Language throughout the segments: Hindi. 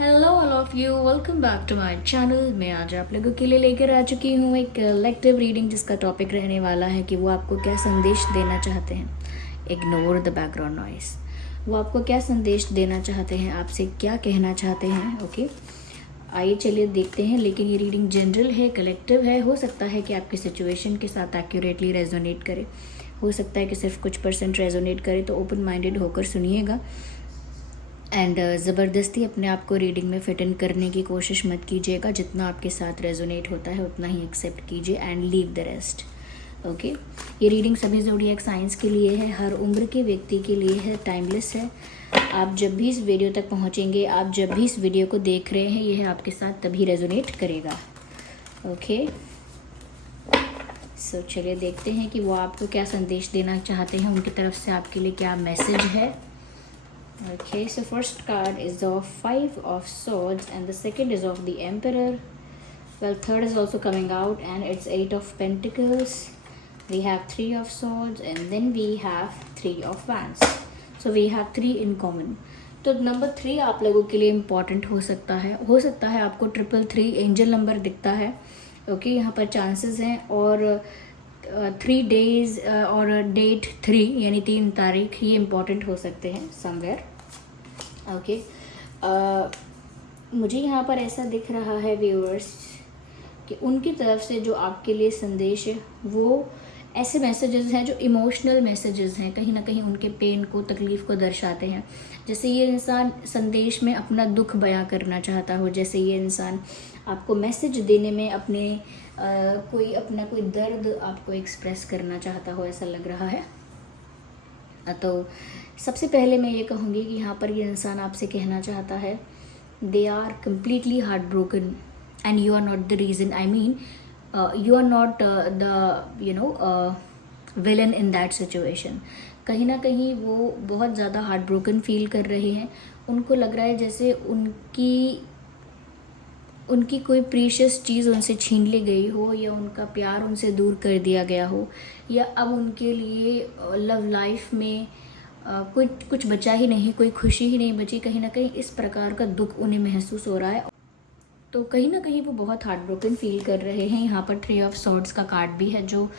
Hello all of you, welcome back to my channel. मैं आज आप लोगों के लिए लेकर आ चुकी हूँ एक कलेक्टिव रीडिंग जिसका टॉपिक रहने वाला है कि वो आपको क्या संदेश देना चाहते हैं। Ignore the background noise. वो आपको क्या संदेश देना चाहते हैं, आपसे क्या कहना चाहते हैं। ओके, आइए चलिए देखते हैं। लेकिन ये रीडिंग जनरल है, कलेक्टिव है। हो सकता है कि आपकी सिचुएशन के साथ एक्यूरेटली रेजोनेट करे, हो सकता है कि सिर्फ कुछ % रेजोनेट करे। तो ओपन माइंडेड होकर सुनिएगा एंड ज़बरदस्ती अपने आप को रीडिंग में फिट इन करने की कोशिश मत कीजिएगा। जितना आपके साथ रेजोनेट होता है उतना ही एक्सेप्ट कीजिए and leave the rest. Okay, ये रीडिंग सभी ज़ोडिएक साइंस के लिए है, हर उम्र के व्यक्ति के लिए है, टाइमलेस है। आप जब भी इस वीडियो तक पहुंचेंगे, आप जब भी इस वीडियो को देख रहे हैं, यह आपके साथ तभी रेजोनेट करेगा। ओके, सो चलिए देखते हैं कि वो आपको क्या संदेश देना चाहते हैं, उनकी तरफ से आपके लिए क्या मैसेज है। Okay, so first card is of 5 of Swords and the second is of the Emperor. Well, third is also coming out and it's 8 of Pentacles. We have 3 of Swords and then we have 3 of Wands. So we have 3 in common. तो नंबर 3 आप लोगों के लिए इम्पॉर्टेंट हो सकता है आपको 333 एंजल नंबर दिखता है। ओके, यहाँ पर चांसेस हैं और 3 डेज और डेट 3 यानी 3 तारीख ये इम्पॉर्टेंट हो सकते हैं समवेयर। ओके, मुझे यहाँ पर ऐसा दिख रहा है व्यूअर्स कि उनकी तरफ से जो आपके लिए संदेश है वो ऐसे मैसेजेस हैं जो इमोशनल मैसेजेस हैं, कहीं ना कहीं उनके पेन को, तकलीफ़ को दर्शाते हैं। जैसे ये इंसान संदेश में अपना दुख बयां करना चाहता हो, जैसे ये इंसान आपको मैसेज देने में अपने कोई दर्द आपको एक्सप्रेस करना चाहता हो, ऐसा लग रहा है। तो सबसे पहले मैं ये कहूँगी कि यहाँ पर ये इंसान आपसे कहना चाहता है they are completely heart broken and you are not the reason. I mean you are not the villain in that situation. कहीं ना कहीं वो बहुत ज़्यादा हार्ट ब्रोकन फील कर रहे हैं। उनको लग रहा है जैसे उनकी कोई प्रीशियस चीज़ उनसे छीन ली गई हो, या उनका प्यार उनसे दूर कर दिया गया हो, या अब उनके लिए लव लाइफ में कुछ बचा ही नहीं, कोई खुशी ही नहीं बची। कहीं ना कहीं इस प्रकार का दुख उन्हें महसूस हो रहा है। तो कहीं ना कहीं वो बहुत हार्ट ब्रोकन फील कर रहे हैं। यहाँ पर 3 ऑफ सॉर्ड्स का कार्ड भी है जो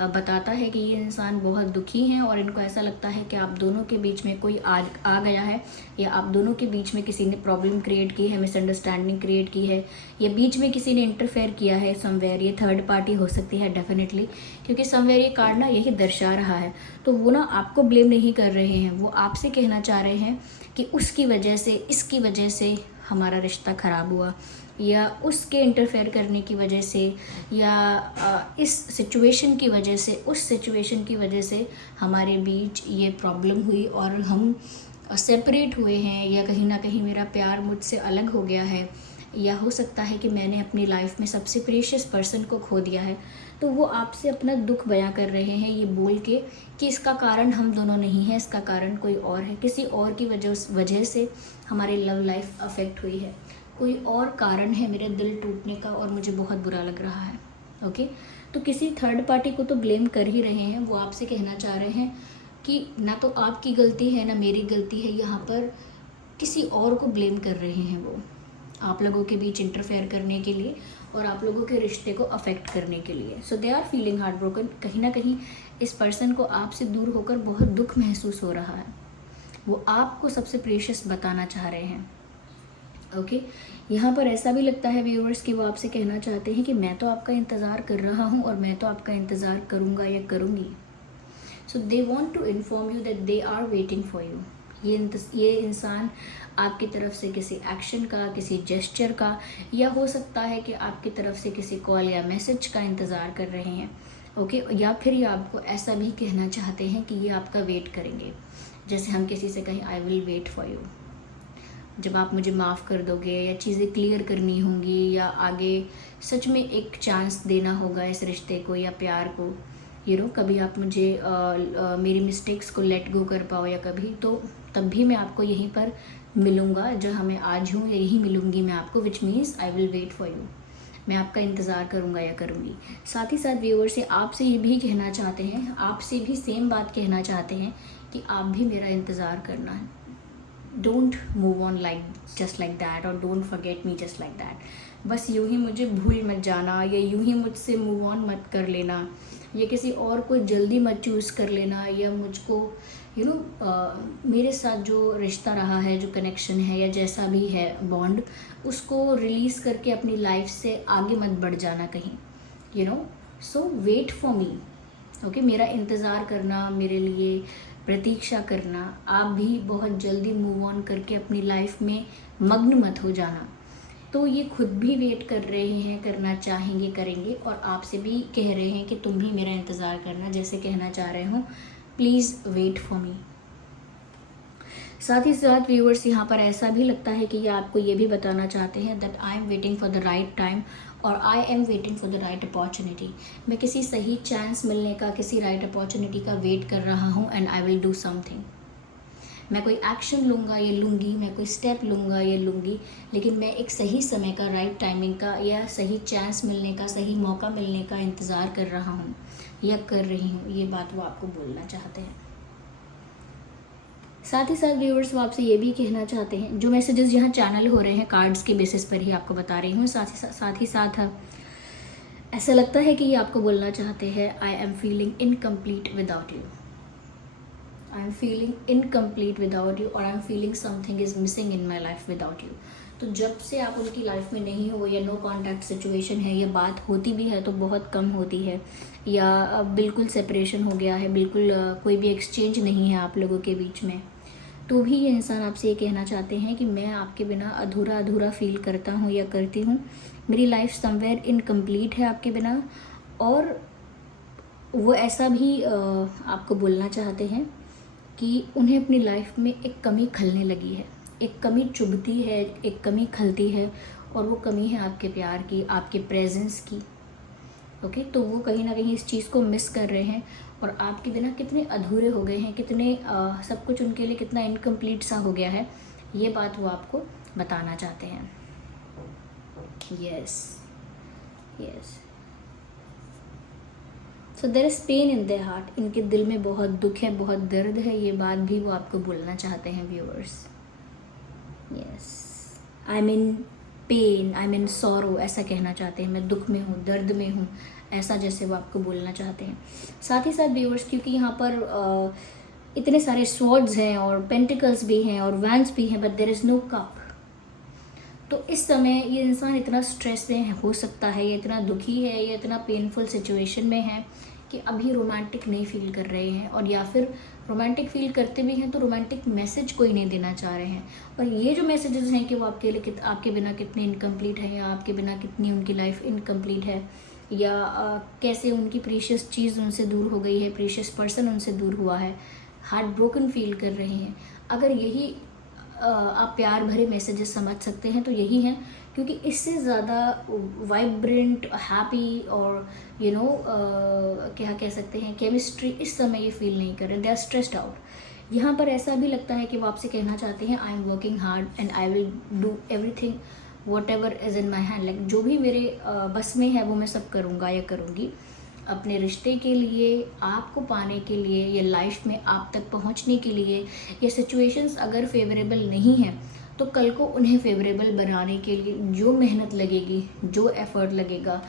बताता है कि ये इंसान बहुत दुखी हैं और इनको ऐसा लगता है कि आप दोनों के बीच में कोई आ गया है, या आप दोनों के बीच में किसी ने प्रॉब्लम क्रिएट की है, मिसअंडरस्टैंडिंग क्रिएट की है, या बीच में किसी ने इंटरफेयर किया है समवेयर। ये थर्ड पार्टी हो सकती है डेफिनेटली, क्योंकि समवेयर ये कार्ड ना यही दर्शा रहा है। तो वो ना आपको ब्लेम नहीं कर रहे हैं, वो आपसे कहना चाह रहे हैं कि उसकी वजह से, इसकी वजह से हमारा रिश्ता ख़राब हुआ, या उसके इंटरफेयर करने की वजह से, या इस सिचुएशन की वजह से, उस सिचुएशन की वजह से हमारे बीच ये प्रॉब्लम हुई और हम सेपरेट हुए हैं, या कहीं ना कहीं मेरा प्यार मुझसे अलग हो गया है, या हो सकता है कि मैंने अपनी लाइफ में सबसे प्रीशियस पर्सन को खो दिया है। तो वो आपसे अपना दुख बयां कर रहे हैं ये बोल के कि इसका कारण हम दोनों नहीं हैं, इसका कारण कोई और है, किसी और की वजह से हमारी लव लाइफ अफेक्ट हुई है, कोई और कारण है मेरे दिल टूटने का और मुझे बहुत बुरा लग रहा है। ओके, तो किसी थर्ड पार्टी को तो ब्लेम कर ही रहे हैं। वो आपसे कहना चाह रहे हैं कि ना तो आपकी गलती है ना मेरी गलती है, यहाँ पर किसी और को ब्लेम कर रहे हैं वो आप लोगों के बीच इंटरफेयर करने के लिए और आप लोगों के रिश्ते को अफेक्ट करने के लिए। So they are feeling heart broken. कहीं ना कहीं इस पर्सन को आपसे दूर होकर बहुत दुख महसूस हो रहा है। वो आपको सबसे प्रीशियस बताना चाह रहे हैं। ओके, यहाँ पर ऐसा भी लगता है व्यूअर्स कि वो आपसे कहना चाहते हैं कि मैं तो आपका इंतज़ार कर रहा हूँ और मैं तो आपका इंतज़ार करूँगा या करूँगी। So they want to inform you that they are waiting for you. ये इंसान आपकी तरफ से किसी एक्शन का, किसी जेस्चर का, या हो सकता है कि आपकी तरफ से किसी कॉल या मैसेज का इंतज़ार कर रहे हैं। ओके, या फिर ये आपको ऐसा भी कहना चाहते हैं कि ये आपका वेट करेंगे, जैसे हम किसी से कहें I will wait for you. जब आप मुझे माफ़ कर दोगे, या चीज़ें क्लियर करनी होंगी, या आगे सच में एक चांस देना होगा इस रिश्ते को या प्यार को, कभी आप मुझे मेरी मिस्टेक्स को लेट गो कर पाओ, या कभी तो तब भी मैं आपको यहीं पर मिलूँगा जहाँ मैं आज हूँ, या यहीं मिलूँगी मैं आपको, which means I will wait for you. मैं आपका इंतज़ार करूँगा या करूँगी। साथ ही साथ व्यूअर से आपसे ये भी कहना चाहते हैं, आपसे भी सेम बात कहना चाहते हैं कि आप भी मेरा इंतज़ार करना है। Don't move on like just like that, और don't forget me just like that. बस यूं ही मुझे भूल मत जाना, या यूं ही मुझसे मूव ऑन मत कर लेना, या किसी और को जल्दी मत चूज़ कर लेना, या मुझको मेरे साथ जो रिश्ता रहा है, जो कनेक्शन है, या जैसा भी है बॉन्ड, उसको रिलीज़ करके अपनी लाइफ से आगे मत बढ़ जाना कहीं। सो वेट फॉर मी, ओके। मेरा इंतज़ार करना, मेरे लिए प्रतीक्षा करना। आप भी बहुत जल्दी मूव ऑन करके अपनी लाइफ में मग्न मत हो जाना। तो ये खुद भी वेट कर रहे हैं, करना चाहेंगे, करेंगे, और आपसे भी कह रहे हैं कि तुम भी मेरा इंतज़ार करना, जैसे कहना चाह रहे हो, प्लीज़ वेट फॉर मी। साथ ही साथ व्यूअर्स, यहाँ पर ऐसा भी लगता है कि ये आपको ये भी बताना चाहते हैं that I am waiting for the right time, और I am waiting for the right opportunity. मैं किसी सही चांस मिलने का, किसी राइट अपॉर्चुनिटी का वेट कर रहा हूँ, and I will do something. मैं कोई एक्शन लूँगा या लूँगी, मैं कोई स्टेप लूँगा या लूँगी, लेकिन मैं एक सही समय का, राइट टाइमिंग का, या सही चांस मिलने का, सही मौका मिलने का इंतज़ार कर रहा हूँ या कर रही हूँ। ये बात वो आपको बोलना चाहते हैं। साथ ही साथ व्यूअर्स, वो आपसे ये भी कहना चाहते हैं, जो मैसेजेस यहाँ चैनल हो रहे हैं कार्ड्स के बेसिस पर ही आपको बता रही हूँ। साथ ही साथ ऐसा लगता है कि ये आपको बोलना चाहते हैं, I am feeling incomplete without you, I am feeling incomplete without you, और I am feeling something is missing in my life without you. तो जब से आप उनकी लाइफ में नहीं हो, या नो कॉन्टैक्ट सिचुएशन है, या बात होती भी है तो बहुत कम होती है, या बिल्कुल सेपरेशन हो गया है, बिल्कुल कोई भी एक्सचेंज नहीं है आप लोगों के बीच में, तो भी ये इंसान आपसे ये कहना चाहते हैं कि मैं आपके बिना अधूरा अधूरा फील करता हूँ या करती हूँ। मेरी लाइफ समवेयर इनकम्प्लीट है आपके बिना। और वो ऐसा भी आपको बोलना चाहते हैं कि उन्हें अपनी लाइफ में एक कमी खलने लगी है, एक कमी चुभती है, एक कमी खलती है, और वो कमी है आपके प्यार की, आपके प्रेजेंस की, ओके। तो वो कहीं ना कहीं इस चीज़ को मिस कर रहे हैं, और आपके बिना कितने अधूरे हो गए हैं, कितने सब कुछ उनके लिए कितना इनकम्प्लीट सा हो गया है, ये बात वो आपको बताना चाहते हैं। Yes yes, so there is pain in their heart. इनके दिल में बहुत दुख है, बहुत दर्द है, ये बात भी वो आपको बोलना चाहते हैं viewers. Yes, I mean pain, I mean sorrow, ऐसा कहना चाहते हैं, मैं दुख में हूँ, दर्द में हूँ, ऐसा जैसे वो आपको बोलना चाहते हैं। साथ ही साथ व्यूअर्स, क्योंकि यहाँ पर इतने सारे स्वॉर्ड्स हैं, और पेंटिकल्स भी हैं, और वैंड्स भी हैं, but there is no cup. तो इस समय ये इंसान इतना स्ट्रेस में हो सकता है, ये इतना दुखी है, ये इतना पेनफुल सिचुएशन में है कि अभी रोमांटिक नहीं फील कर रहे हैं, और या फिर रोमांटिक फील करते भी हैं तो रोमांटिक मैसेज कोई नहीं देना चाह रहे हैं। और ये जो मैसेजेस हैं कि वो आपके लिए आपके बिना कितने इनकम्प्लीट हैं, या आपके बिना कितनी उनकी लाइफ इनकम्प्लीट है, या कैसे उनकी प्रीशियस चीज़ उनसे दूर हो गई है, प्रीशियस पर्सन उनसे दूर हुआ है, हार्ट ब्रोकन फील कर रहे हैं। अगर यही आप प्यार भरे मैसेजेस समझ सकते हैं तो यही हैं, क्योंकि इससे ज़्यादा वाइब्रेंट, हैप्पी, और क्या कह सकते हैं, केमिस्ट्री इस समय ये फील नहीं कर रहे, दे आर स्ट्रेस्ड आउट। यहाँ पर ऐसा भी लगता है कि वो आपसे कहना चाहते हैं, I am working hard and I will do everything what ever is in my hand, like जो भी मेरे बस में है वो मैं सब करूँगा या करूँगी अपने रिश्ते के लिए, आपको पाने के लिए, या लाइफ में आप तक पहुंचने के लिए। ये सिचुएशंस अगर फेवरेबल नहीं है तो कल को उन्हें फेवरेबल बनाने के लिए जो मेहनत लगेगी, जो एफर्ट लगेगा,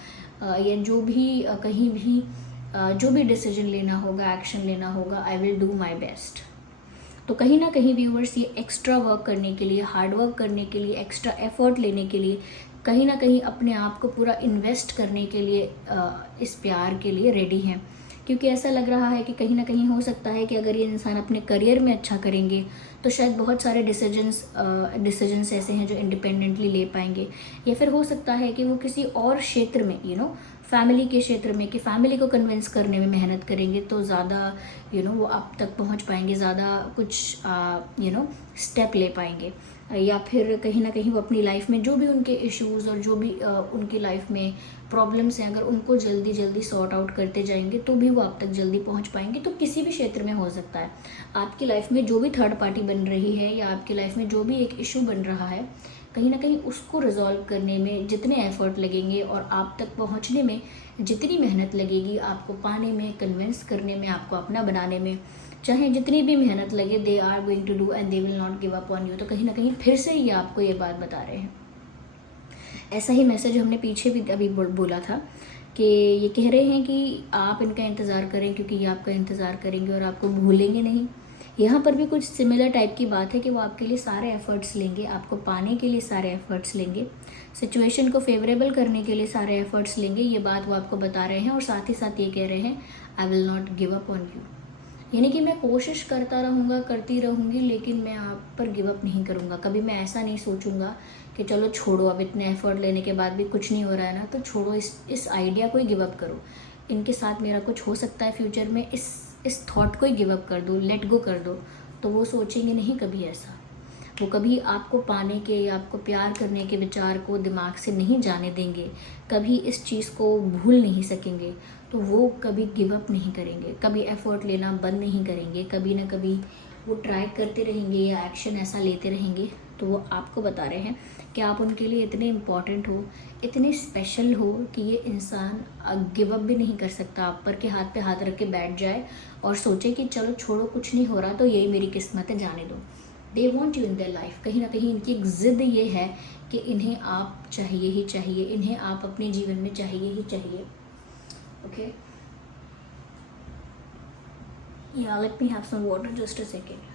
या जो भी कहीं भी जो भी डिसीजन लेना होगा, एक्शन लेना होगा, I will do my best. तो कहीं ना कहीं व्यूअर्स, ये एक्स्ट्रा वर्क करने के लिए, हार्ड वर्क करने के लिए, एक्स्ट्रा एफर्ट लेने के लिए, कहीं ना कहीं अपने आप को पूरा इन्वेस्ट करने के लिए, इस प्यार के लिए रेडी हैं। क्योंकि ऐसा लग रहा है कि कहीं ना कहीं हो सकता है कि अगर ये इंसान अपने करियर में अच्छा करेंगे तो शायद बहुत सारे डिसीजंस ऐसे हैं जो इंडिपेंडेंटली ले पाएंगे, या फिर हो सकता है कि वो किसी और क्षेत्र में, फैमिली के क्षेत्र में, कि फैमिली को कन्विंस करने में मेहनत करेंगे तो ज़्यादा वो आप तक पहुंच पाएंगे, ज़्यादा कुछ स्टेप ले पाएंगे। या फिर कहीं ना कहीं वो अपनी लाइफ में जो भी उनके इश्यूज़ और जो भी उनकी लाइफ में प्रॉब्लम्स हैं, अगर उनको जल्दी जल्दी सॉर्ट आउट करते जाएंगे तो भी वो आप तक जल्दी पहुंच पाएंगे। तो किसी भी क्षेत्र में हो सकता है, आपकी लाइफ में जो भी थर्ड पार्टी बन रही है, या आपकी लाइफ में जो भी एक इशू बन रहा है, कहीं ना कहीं उसको रिजॉल्व करने में जितने एफर्ट लगेंगे, और आप तक पहुंचने में जितनी मेहनत लगेगी, आपको पाने में, कन्विंस करने में, आपको अपना बनाने में, चाहे जितनी भी मेहनत लगे, they are going to do and they will not give up on you. तो कहीं ना कहीं फिर से ये आपको ये बात बता रहे हैं। ऐसा ही मैसेज हमने पीछे भी अभी बोला था कि ये कह रहे हैं कि आप इनका इंतज़ार करें, क्योंकि ये आपका इंतज़ार करेंगे और आपको भूलेंगे नहीं। यहाँ पर भी कुछ सिमिलर टाइप की बात है कि वो आपके लिए सारे एफ़र्ट्स लेंगे, आपको पाने के लिए सारे एफ़र्ट्स लेंगे, सिचुएशन को फेवरेबल करने के लिए सारे एफ़र्ट्स लेंगे। ये बात वो आपको बता रहे हैं और साथ ही साथ ये कह रहे हैं I will not give up on you, यानी कि मैं कोशिश करता रहूँगा, करती रहूँगी, लेकिन मैं आप पर गिव अप नहीं करूँगा। कभी मैं ऐसा नहीं सोचूंगा कि चलो छोड़ो, अब इतने एफर्ट लेने के बाद भी कुछ नहीं हो रहा है ना, तो छोड़ो, इस आइडिया को ही गिव अप करो। इनके साथ मेरा कुछ हो सकता है फ्यूचर में, इस थॉट को ही गिव अप कर दो, लेट गो कर दो। तो वो सोचेंगे नहीं कभी ऐसा, वो कभी आपको पाने के या आपको प्यार करने के विचार को दिमाग से नहीं जाने देंगे, कभी इस चीज़ को भूल नहीं सकेंगे। तो वो कभी गिव अप नहीं करेंगे, कभी एफर्ट लेना बंद नहीं करेंगे, कभी ना कभी वो ट्राई करते रहेंगे या एक्शन ऐसा लेते रहेंगे। तो वो आपको बता रहे हैं कि आप उनके लिए इतने इम्पॉर्टेंट हो, इतने स्पेशल हो कि ये इंसान गिव अप भी नहीं कर सकता आप पर, कि हाथ पे हाथ रख के बैठ जाए और सोचे कि चलो छोड़ो, कुछ नहीं हो रहा तो यही मेरी किस्मत है, जाने दो। They want you in their life. कहीं ना कहीं इनकी एक ज़िद ये है कि इन्हें आप चाहिए ही चाहिए, इन्हें आप अपने जीवन में चाहिए ही चाहिए। Okay, yeah let me have some water just a second.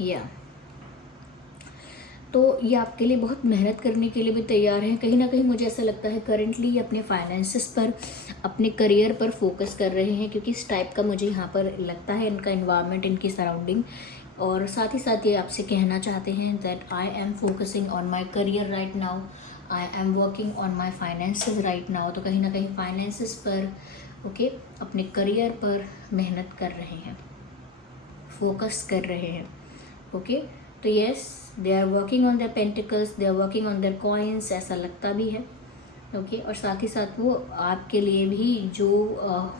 या तो ये आपके लिए बहुत मेहनत करने के लिए भी तैयार हैं। कहीं ना कहीं मुझे ऐसा लगता है करंटली ये अपने फाइनेंसेस पर, अपने करियर पर फोकस कर रहे हैं, क्योंकि इस टाइप का मुझे यहाँ पर लगता है इनका इन्वायरमेंट, इनकी सराउंडिंग। और साथ ही साथ ये आपसे कहना चाहते हैं that I am focusing on my career right now, I am working on my finances right now. तो कहीं ना कहीं फाइनेंसेस पर, ओके, अपने करियर पर मेहनत कर रहे हैं, फोकस कर रहे हैं। ओके, तो yes, they are working on their pentacles, they are working on their coins, ऐसा लगता भी है। ओके, और साथ ही साथ वो आपके लिए भी जो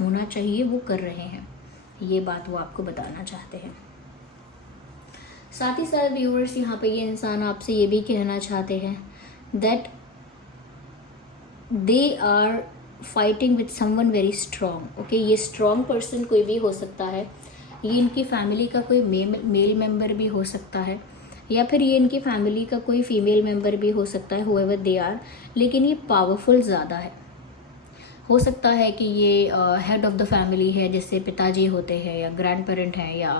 होना चाहिए वो कर रहे हैं, ये बात वो आपको बताना चाहते हैं। साथ ही साथ व्यूअर्स, यहाँ पे ये इंसान आपसे ये भी कहना चाहते हैं that they are fighting with someone very strong. Okay, ये स्ट्रॉन्ग पर्सन कोई भी हो सकता है, ये इनकी फैमिली का कोई मेल मेंबर भी हो सकता है, या फिर ये इनकी फैमिली का कोई फीमेल मेंबर भी हो सकता है, हुएवर दे आर, लेकिन ये पावरफुल ज़्यादा है। हो सकता है कि ये हेड ऑफ़ द फैमिली है, जैसे पिताजी होते हैं या ग्रैंड पेरेंट हैं, या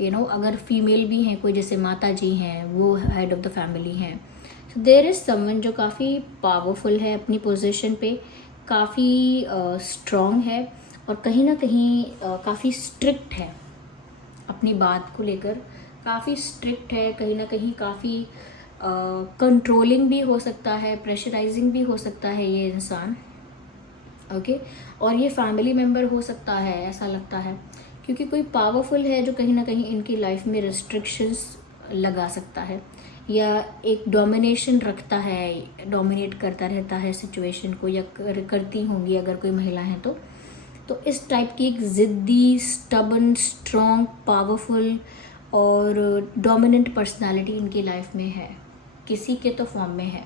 अगर फीमेल भी हैं कोई, जैसे माता जी हैं, वो हेड ऑफ़ द फैमिली हैं। सो देयर इज़ समवन जो काफ़ी पावरफुल है अपनी पोजीशन पे, काफ़ी स्ट्रॉन्ग है, और कहीं ना कहीं काफ़ी स्ट्रिक्ट है अपनी बात को लेकर, काफ़ी स्ट्रिक्ट है, कहीं ना कहीं काफ़ी कंट्रोलिंग भी हो सकता है, प्रेशराइजिंग भी हो सकता है ये इंसान। ओके, और ये फैमिली मेम्बर हो सकता है, ऐसा लगता है, क्योंकि कोई पावरफुल है जो कहीं ना कहीं इनकी लाइफ में रिस्ट्रिक्शंस लगा सकता है, या एक डोमिनेशन रखता है, डोमिनेट करता रहता है सिचुएशन को, या करती होंगी अगर कोई महिला है तो इस टाइप की एक ज़िद्दी, स्टबन, स्ट्रॉन्ग, पावरफुल और डोमिनेंट पर्सनालिटी इनकी लाइफ में है, किसी के तो फॉर्म में है।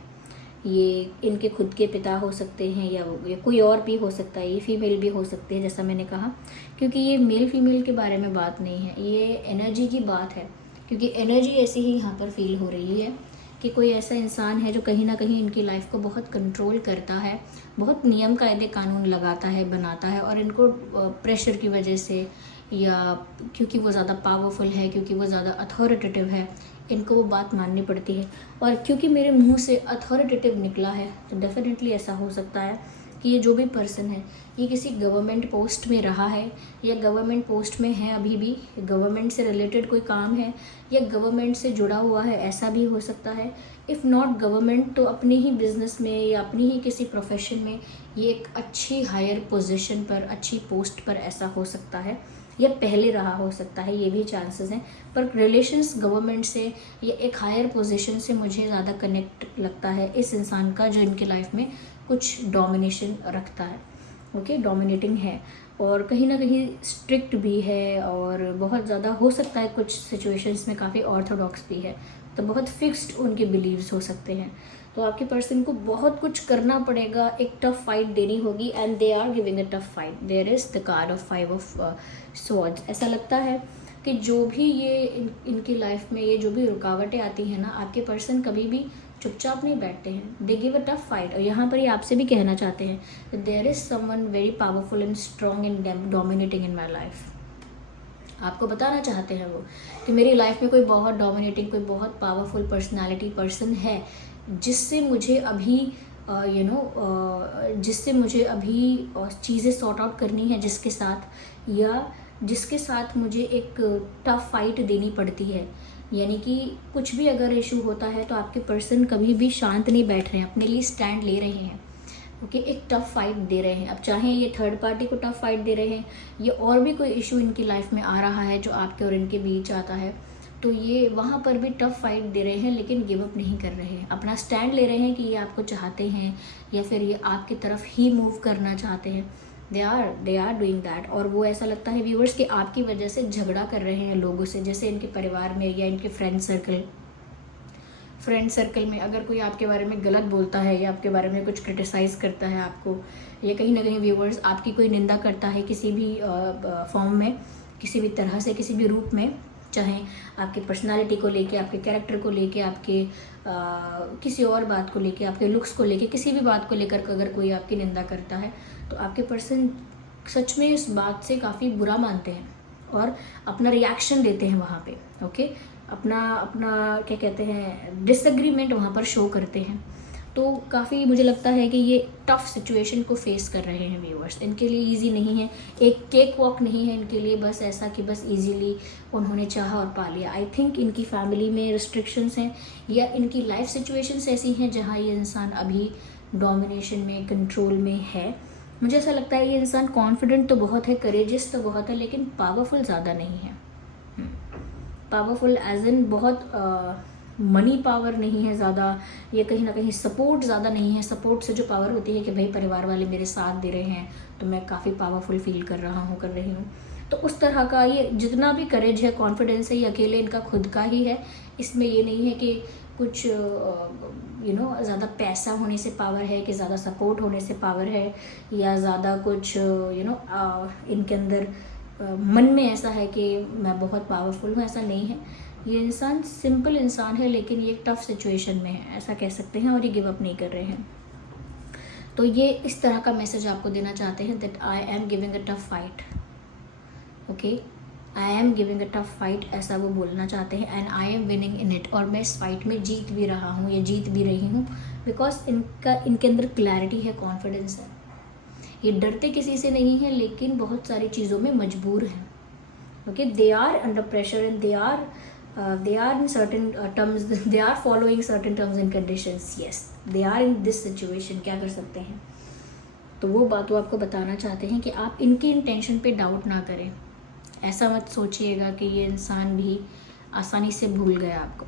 ये इनके खुद के पिता हो सकते हैं, या कोई और भी हो सकता है, ये फीमेल भी हो सकते हैं, जैसा मैंने कहा, क्योंकि ये मेल फीमेल के बारे में बात नहीं है, ये एनर्जी की बात है। क्योंकि एनर्जी ऐसी ही यहाँ पर फील हो रही है कि कोई ऐसा इंसान है जो कहीं ना कहीं इनकी लाइफ को बहुत कंट्रोल करता है, बहुत नियम कायदे कानून लगाता है, बनाता है, और इनको प्रेशर की वजह से, या क्योंकि वो ज़्यादा पावरफुल है, क्योंकि वो ज़्यादा अथॉरिटेटिव है, इनको वो बात माननी पड़ती है। और क्योंकि मेरे मुंह से अथॉरिटेटिव निकला है, तो डेफिनेटली ऐसा हो सकता है कि ये जो भी पर्सन है, ये किसी गवर्नमेंट पोस्ट में रहा है, या गवर्नमेंट पोस्ट में है अभी भी, गवर्नमेंट से रिलेटेड कोई काम है, या गवर्नमेंट से जुड़ा हुआ है, ऐसा भी हो सकता है। इफ़ नॉट गवर्नमेंट, तो अपने ही बिजनेस में या अपनी ही किसी प्रोफेशन में ये एक अच्छी हायर पोजीशन पर, अच्छी पोस्ट पर ऐसा हो सकता है, या पहले रहा हो सकता है, ये भी चांसेस हैं। पर रिलेशंस गवर्नमेंट से या एक हायर पोजीशन से मुझे ज़्यादा कनेक्ट लगता है इस इंसान का, जो इनके लाइफ में कुछ डोमिनेशन रखता है, ओके, डोमिनेटिंग है और कहीं ना कहीं स्ट्रिक्ट भी है और बहुत ज़्यादा हो सकता है कुछ सिचुएशंस में काफ़ी ऑर्थोडॉक्स भी है, तो बहुत फिक्स्ड उनके बिलीव्स हो सकते हैं। तो आपके पर्सन को बहुत कुछ करना पड़ेगा, एक टफ फाइट देनी होगी and they are giving a tough fight. There is the card of 5 of swords. ऐसा लगता है कि जो भी ये इनकी लाइफ में ये जो भी रुकावटें आती हैं ना, आपके पर्सन कभी भी चुपचाप नहीं बैठते हैं, they give a tough fight. और यहाँ पर ये आपसे भी कहना चाहते हैं there is someone very powerful and strong and dominating in my life. आपको बताना चाहते हैं वो कि मेरी लाइफ में कोई बहुत डोमिनेटिंग, कोई बहुत पावरफुल पर्सनालिटी पर्सन है जिससे मुझे अभी जिससे मुझे अभी चीज़ें सॉर्ट आउट करनी है, जिसके साथ या जिसके साथ मुझे एक टफ फाइट देनी पड़ती है। यानी कि कुछ भी अगर इशू होता है तो आपके पर्सन कभी भी शांत नहीं बैठ रहे हैं, अपने लिए स्टैंड ले रहे हैं, ओके, एक टफ फाइट दे रहे हैं। अब चाहे ये थर्ड पार्टी को टफ फाइट दे रहे हैं या और भी कोई इशू इनकी लाइफ में आ रहा है जो आपके और इनके बीच आता है, तो ये वहाँ पर भी टफ फाइट दे रहे हैं लेकिन गिव अप नहीं कर रहे हैं, अपना स्टैंड ले रहे हैं कि ये आपको चाहते हैं या फिर ये आपकी तरफ ही मूव करना चाहते हैं। They are doing that. और वो ऐसा लगता है व्यूअर्स कि आपकी वजह से झगड़ा कर रहे हैं लोगों से, जैसे इनके परिवार में या इनके फ्रेंड सर्कल में अगर कोई आपके बारे में गलत बोलता है या आपके बारे में कुछ क्रिटिसाइज़ करता है आपको, या कहीं ना कहीं व्यूअर्स आपकी कोई निंदा करता है किसी भी फॉर्म में, किसी भी तरह से, किसी भी रूप में, चाहे आपकी पर्सनालिटी को लेके, आपके कैरेक्टर को लेके, आपके किसी और बात को लेके, आपके लुक्स को लेके, किसी भी बात को लेकर अगर कोई आपकी निंदा करता है तो आपके पर्सन सच में इस बात से काफ़ी बुरा मानते हैं और अपना रिएक्शन देते हैं वहाँ पे, ओके, अपना क्या कहते हैं, डिसएग्रीमेंट वहाँ पर शो करते हैं। तो काफ़ी मुझे लगता है कि ये टफ सिचुएशन को फेस कर रहे हैं व्यूअर्स। इनके लिए इजी नहीं है, एक केक वॉक नहीं है इनके लिए, बस ऐसा कि बस इजीली उन्होंने चाहा और पा लिया। आई थिंक इनकी फैमिली में रिस्ट्रिक्शंस हैं या इनकी लाइफ सिचुएशंस ऐसी हैं जहाँ ये इंसान अभी डोमिनेशन में, कंट्रोल में है। मुझे ऐसा लगता है ये इंसान कॉन्फिडेंट तो बहुत है, करेजियस तो बहुत है, लेकिन पावरफुल ज़्यादा नहीं है। पावरफुल एज इन बहुत मनी पावर नहीं है ज़्यादा, ये कहीं ना कहीं सपोर्ट ज़्यादा नहीं है। सपोर्ट से जो पावर होती है कि भाई परिवार वाले मेरे साथ दे रहे हैं तो मैं काफ़ी पावरफुल फील कर रही हूँ, तो उस तरह का ये जितना भी करेज है, कॉन्फिडेंस है, ये अकेले इनका खुद का ही है। इसमें ये नहीं है कि कुछ ज़्यादा पैसा होने से पावर है, कि ज़्यादा सपोर्ट होने से पावर है, या ज़्यादा कुछ इनके अंदर मन में ऐसा है कि मैं बहुत पावरफुल हूँ, ऐसा नहीं है। ये इंसान सिंपल इंसान है लेकिन ये टफ सिचुएशन में है, ऐसा कह सकते हैं, और ये गिव अप नहीं कर रहे हैं। तो ये इस तरह का मैसेज आपको देना चाहते हैं that I am giving a tough fight, okay, I am giving a tough fight, ऐसा वो बोलना चाहते हैं, and I am winning in it, और मैं इस फाइट में जीत भी रहा हूँ या जीत भी रही हूँ, बिकॉज इनके अंदर क्लैरिटी है, कॉन्फिडेंस है। ये डरते किसी से नहीं है लेकिन बहुत सारी चीज़ों में मजबूर हैं, okay, they are under pressure and they are in certain terms, they are following certain terms and conditions, yes, they are in this situation, क्या कर सकते हैं। तो वो बात वो आपको बताना चाहते हैं कि आप इनकी इंटेंशन पे डाउट ना करें। ऐसा मत सोचिएगा कि ये इंसान भी आसानी से भूल गया आपको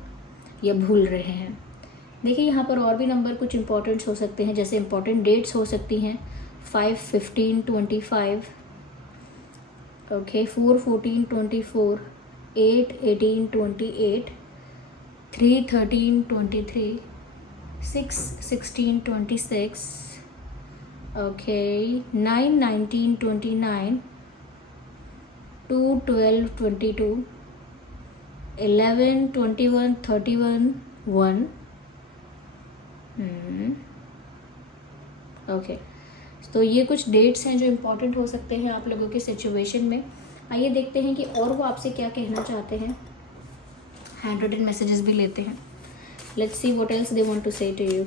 या भूल रहे हैं। देखिए यहाँ पर और भी नंबर कुछ इंपॉर्टेंट्स हो सकते हैं, जैसे इंपॉर्टेंट डेट्स हो सकती हैं 5, 15, 25, ओके, 4, 14, 24, 8, 18, 28, 3, 13, 23, 6, 16, 26, okay, 9, 19, 29, 2, 12, 22, 11, 21, 31, 1, ओके। तो ये कुछ डेट्स हैं जो इम्पोर्टेंट हो सकते हैं आप लोगों की सिचुएशन में। आइए देखते हैं कि और वो आपसे क्या कहना चाहते हैं। हैंड रिटन मैसेजेस भी लेते हैं। Let's see what else they want to say to you.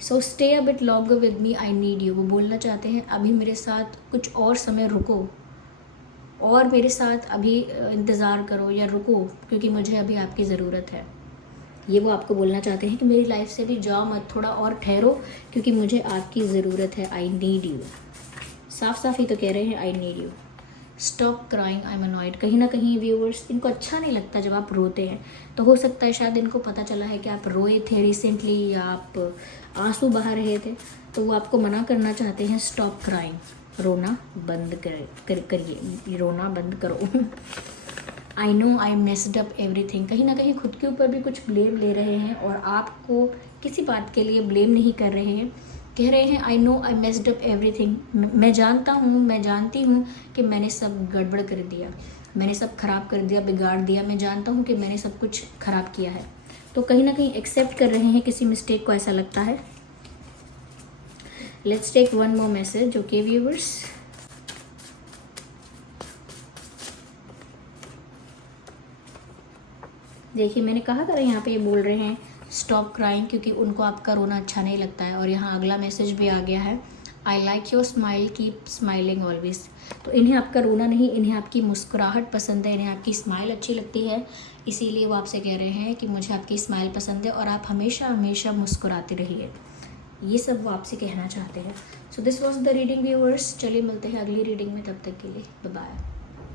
So stay a bit longer with me, I need you. वो बोलना चाहते हैं अभी मेरे साथ कुछ और समय रुको और मेरे साथ अभी इंतज़ार करो या रुको, क्योंकि मुझे अभी आपकी ज़रूरत है। ये वो आपको बोलना चाहते हैं कि मेरी लाइफ से भी जाओ मत, थोड़ा और ठहरो क्योंकि मुझे आपकी ज़रूरत है। आई नीड यू, साफ साफ ही तो कह रहे हैं, आई need you. Stop crying, I am annoyed. कहीं ना कहीं व्यूअर्स इनको अच्छा नहीं लगता जब आप रोते हैं, तो हो सकता है शायद इनको पता चला है कि आप रोए थे रिसेंटली या आप आंसू बहा रहे थे, तो वो आपको मना करना चाहते हैं स्टॉप क्राइंग, रोना बंद करिए, रोना बंद करो। I know I messed up everything, कहीं ना कहीं खुद के ऊपर भी कुछ ब्लेम ले रहे हैं और आपको किसी बात के लिए ब्लेम नहीं कर रहे हैं। कह रहे हैं I know I messed up everything, मैं जानता हूँ, मैं जानती हूँ कि मैंने सब गड़बड़ कर दिया, मैंने सब खराब कर दिया, बिगाड़ दिया, मैं जानता हूँ कि मैंने सब कुछ खराब किया है। तो कहीं ना कहीं एक्सेप्ट कर रहे हैं किसी मिस्टेक को, ऐसा लगता है। Let's take one more message. Okay viewers, देखिए मैंने कहा था यहाँ पे ये बोल रहे हैं स्टॉप क्राइंग, क्योंकि उनको आपका रोना अच्छा नहीं लगता है। और यहाँ अगला मैसेज भी आ गया है, I like your smile, keep smiling always. तो इन्हें आपका रोना नहीं, इन्हें आपकी मुस्कुराहट पसंद है, इन्हें आपकी स्माइल अच्छी लगती है, इसीलिए वो आपसे कह रहे हैं कि मुझे आपकी स्माइल पसंद है और आप हमेशा हमेशा मुस्कुराते रहिए। ये सब वो आपसे कहना चाहते हैं। So this was the reading viewers. चलिए मिलते हैं अगली रीडिंग में, तब तक के लिए बाय बाय।